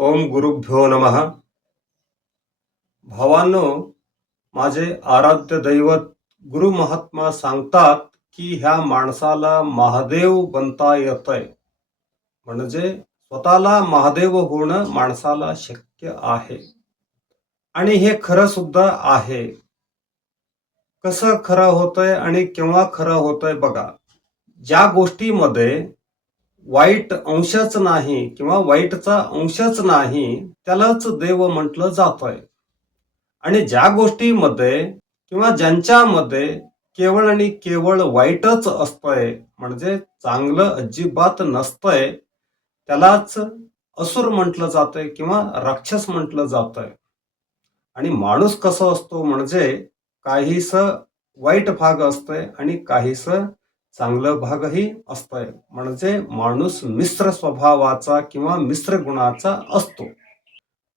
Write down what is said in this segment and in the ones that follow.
ओम गुरुभ्यो नम। भावांनो माझे आराध्य दैवत गुरु महात्मा सांगतात की ह्या माणसाला महादेव बनता येतंय. म्हणजे स्वतःला महादेव होणं माणसाला शक्य आहे. आणि हे खरं सुद्धा आहे. कसं खरं होतंय आणि केव्हा खरं होतंय बघा. ज्या गोष्टीमध्ये वाईट अंशच नाही किंवा वाईटचा अंशच नाही त्यालाच देव म्हटलं जातोय. आणि ज्या गोष्टीमध्ये किंवा ज्यांच्यामध्ये केवळ आणि केवळ वाईटच असतंय म्हणजे चांगलं अजिबात नसतंय त्यालाच असुर म्हटलं जातंय किंवा राक्षस म्हटलं जातंय. आणि माणूस कसं असतो म्हणजे काहीस वाईट भाग असतंय आणि काहीस चांगलं भागही असतंय. म्हणजे माणूस मिश्र स्वभावाचा किंवा मिश्र गुणाचा असतो.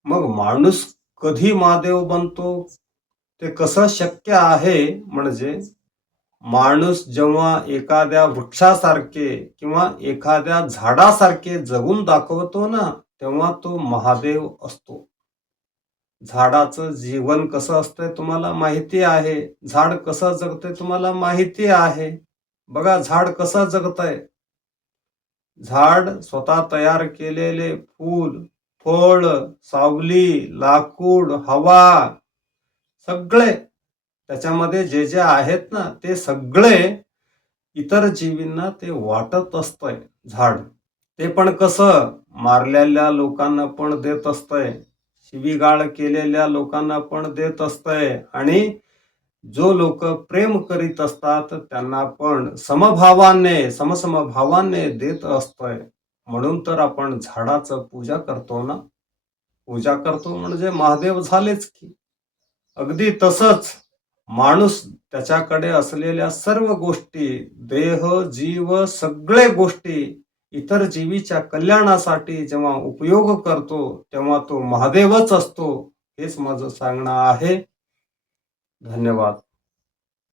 मग माणूस कधी महादेव बनतो? ते कसं शक्य आहे? म्हणजे माणूस जेव्हा एखाद्या वृक्षासारखे किंवा एखाद्या झाडासारखे जगून दाखवतो ना तेव्हा तो महादेव असतो. झाडाचं जीवन कसं असतंय तुम्हाला माहिती आहे? झाड कसं जगतंय तुम्हाला माहिती आहे? बघा झाड कसं जगतंय? झाड स्वतः तयार केलेले फूल फळ सावली लाकूड हवा सगळे त्याच्यामध्ये जे जे आहेत ना ते सगळे इतर जीवींना ते वाटत असतंय झाड. ते पण कसं? मारलेल्या लोकांना पण देत असतंय. शिवीगाळ केलेल्या लोकांना पण देत असतंय. आणि जो लोक प्रेम करीत असतात त्यांना पण समभावाने समसमभावाने देत असतोय. म्हणून तर आपण झाडाचं पूजा करतो ना? पूजा करतो म्हणजे महादेव झालेच की. अगदी तसंच माणूस त्याच्याकडे असलेल्या सर्व गोष्टी देह जीव सगळे गोष्टी इतर जीवीच्या कल्याणासाठी जेव्हा उपयोग करतो तेव्हा तो महादेवच असतो. हेच माझं सांगणं आहे. धन्यवाद.